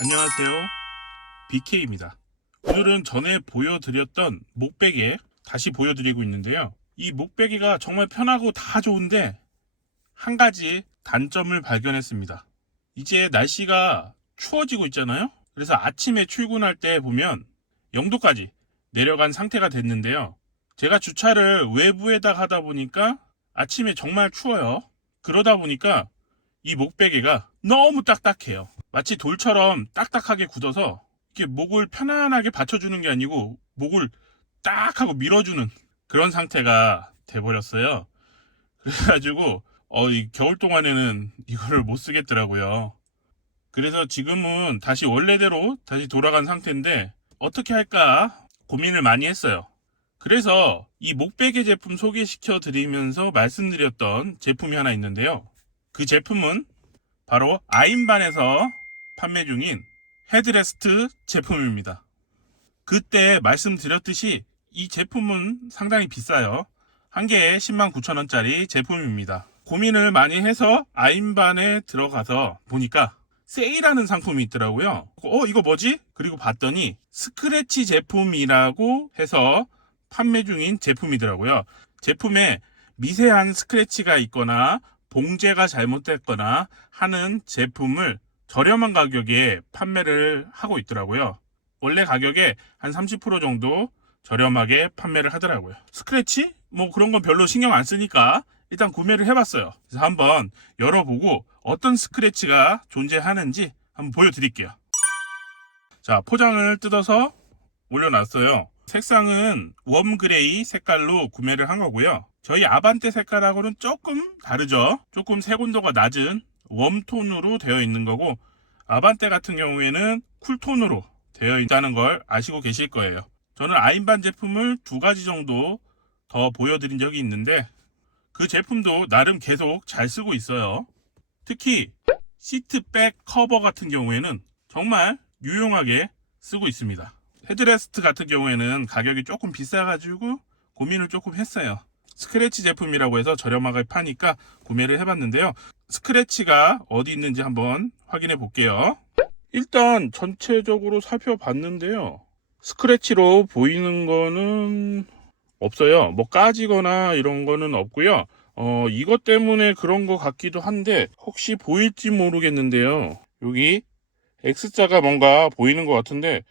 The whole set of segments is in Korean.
안녕하세요. BK입니다. 오늘은 전에 보여드렸던 목베개 다시 보여드리고 있는데요. 이 목베개가 정말 편하고 다 좋은데 한 가지 단점을 발견했습니다. 이제 날씨가 추워지고 있잖아요. 그래서 아침에 출근할 때 보면 영도까지 내려간 상태가 됐는데요. 제가 주차를 외부에다 하다 보니까 아침에 정말 추워요. 그러다 보니까 이 목베개가 너무 딱딱해요. 마치 돌처럼 딱딱하게 굳어서 이렇게 목을 편안하게 받쳐주는 게 아니고 목을 딱 하고 밀어주는 그런 상태가 돼버렸어요. 그래가지고 어, 이 겨울 동안에는 이거를 못 쓰겠더라고요. 그래서 지금은 다시 원래대로 다시 돌아간 상태인데 어떻게 할까 고민을 많이 했어요. 그래서 이 목베개 제품 소개시켜 드리면서 말씀드렸던 제품이 하나 있는데요. 그 제품은 바로 아인반에서 판매 중인 헤드레스트 제품입니다. 그때 말씀드렸듯이 이 제품은 상당히 비싸요. 한 개에 10만 9천 원짜리 제품입니다. 고민을 많이 해서 아인반에 들어가서 보니까 세일하는 상품이 있더라고요. 어, 이거 뭐지? 그리고 봤더니 스크래치 제품이라고 해서 판매 중인 제품이더라고요. 제품에 미세한 스크래치가 있거나 봉제가 잘못됐거나 하는 제품을 저렴한 가격에 판매를 하고 있더라고요. 원래 가격에 한 30% 정도 저렴하게 판매를 하더라고요. 스크래치? 뭐 그런 건 별로 신경 안 쓰니까 일단 구매를 해봤어요. 그래서 한번 열어보고 어떤 스크래치가 존재하는지 한번 보여드릴게요. 자, 포장을 뜯어서 올려놨어요. 색상은 웜 그레이 색깔로 구매를 한 거고요. 저희 아반떼 색깔하고는 조금 다르죠. 조금 색온도가 낮은 웜톤으로 되어 있는 거고 아반떼 같은 경우에는 쿨톤으로 되어 있다는 걸 아시고 계실 거예요. 저는 아인반 제품을 두 가지 정도 더 보여드린 적이 있는데 그 제품도 나름 계속 잘 쓰고 있어요. 특히 시트백 커버 같은 경우에는 정말 유용하게 쓰고 있습니다. 헤드레스트 같은 경우에는 가격이 조금 비싸가지고 고민을 조금 했어요. 스크래치 제품이라고 해서 저렴하게 파니까 구매를 해봤는데요. 스크래치가 어디 있는지 한번 확인해 볼게요. 일단 전체적으로 살펴봤는데요. 스크래치로 보이는 거는 없어요. 뭐 까지거나 이런 거는 없고요. 어, 이것 때문에 그런 것 같기도 한데 혹시 보일지 모르겠는데요. 여기 X자가 뭔가 보이는 것 같은데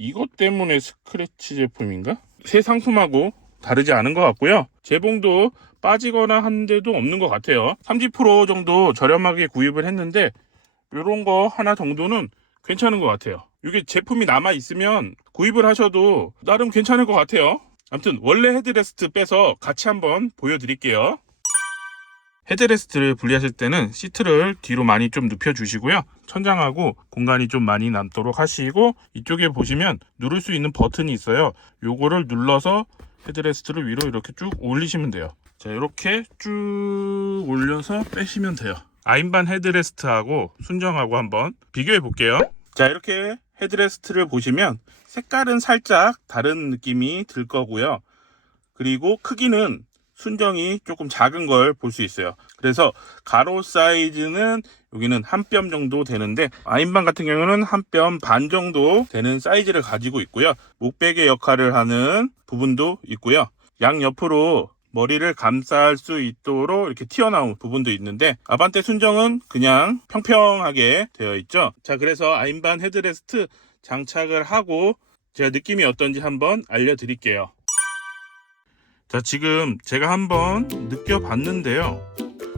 이것 때문에 스크래치 제품인가? 새 상품하고 다르지 않은 것 같고요. 재봉도 빠지거나 한 데도 없는 것 같아요. 30% 정도 저렴하게 구입을 했는데 이런 거 하나 정도는 괜찮은 것 같아요. 이게 제품이 남아 있으면 구입을 하셔도 나름 괜찮을 것 같아요. 아무튼 원래 헤드레스트 빼서 같이 한번 보여드릴게요. 헤드레스트를 분리하실 때는 시트를 뒤로 많이 좀 눕혀 주시고요. 천장하고 공간이 좀 많이 남도록 하시고 이쪽에 보시면 누를 수 있는 버튼이 있어요. 요거를 눌러서 헤드레스트를 위로 이렇게 쭉 올리시면 돼요. 자, 이렇게 쭉 올려서 빼시면 돼요. 아인반 헤드레스트하고 순정하고 한번 비교해 볼게요. 자, 이렇게 헤드레스트를 보시면 색깔은 살짝 다른 느낌이 들 거고요. 그리고 크기는 순정이 조금 작은 걸 볼 수 있어요. 그래서 가로 사이즈는 여기는 한 뼘 정도 되는데 아인반 같은 경우는 한 뼘 반 정도 되는 사이즈를 가지고 있고요. 목베개 역할을 하는 부분도 있고요. 양 옆으로 머리를 감쌀 수 있도록 이렇게 튀어나온 부분도 있는데 아반떼 순정은 그냥 평평하게 되어 있죠. 자, 그래서 아인반 헤드레스트 장착을 하고 제가 느낌이 어떤지 한번 알려드릴게요. 자, 지금 제가 한번 느껴봤는데요.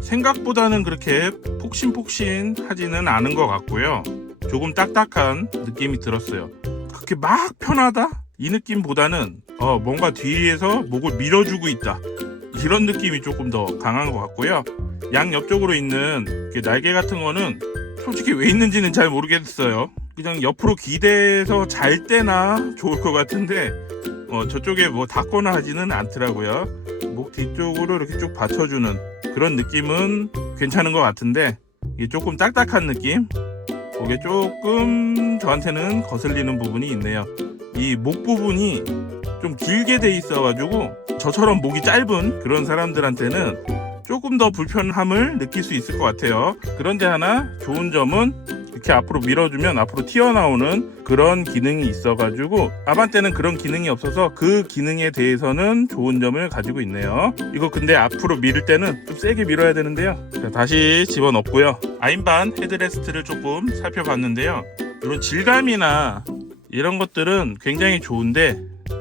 생각보다는 그렇게 폭신폭신 하지는 않은 것 같고요. 조금 딱딱한 느낌이 들었어요. 그렇게 막 편하다? 이 느낌보다는 어, 뭔가 뒤에서 목을 밀어주고 있다. 이런 느낌이 조금 더 강한 것 같고요. 양 옆쪽으로 있는 날개 같은 거는 솔직히 왜 있는지는 잘 모르겠어요. 그냥 옆으로 기대서 잘 때나 좋을 것 같은데 어, 저쪽에 뭐 닿거나 하지는 않더라고요. 목 뒤쪽으로 이렇게 쭉 받쳐주는 그런 느낌은 괜찮은 것 같은데 이게 조금 딱딱한 느낌? 그게 조금 저한테는 거슬리는 부분이 있네요. 이 목 부분이 좀 길게 돼 있어가지고 저처럼 목이 짧은 그런 사람들한테는 조금 더 불편함을 느낄 수 있을 것 같아요. 그런데 하나 좋은 점은 이렇게 앞으로 밀어주면 앞으로 튀어나오는 그런 기능이 있어가지고 아반떼는 그런 기능이 없어서 그 기능에 대해서는 좋은 점을 가지고 있네요. 이거 근데 앞으로 밀을 때는 좀 세게 밀어야 되는데요. 자, 다시 집어넣고요. 아인반 헤드레스트를 조금 살펴봤는데요. 이런 질감이나 이런 것들은 굉장히 좋은데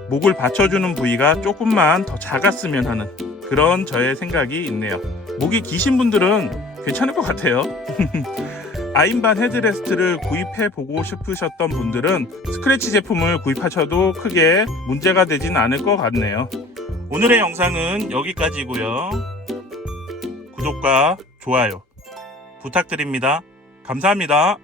목을 받쳐주는 부위가 조금만 더 작았으면 하는 그런 저의 생각이 있네요. 목이 기신 분들은 괜찮을 것 같아요. 아인반 헤드레스트를 구입해 보고 싶으셨던 분들은 스크래치 제품을 구입하셔도 크게 문제가 되진 않을 것 같네요. 오늘의 영상은 여기까지고요. 구독과 좋아요 부탁드립니다. 감사합니다.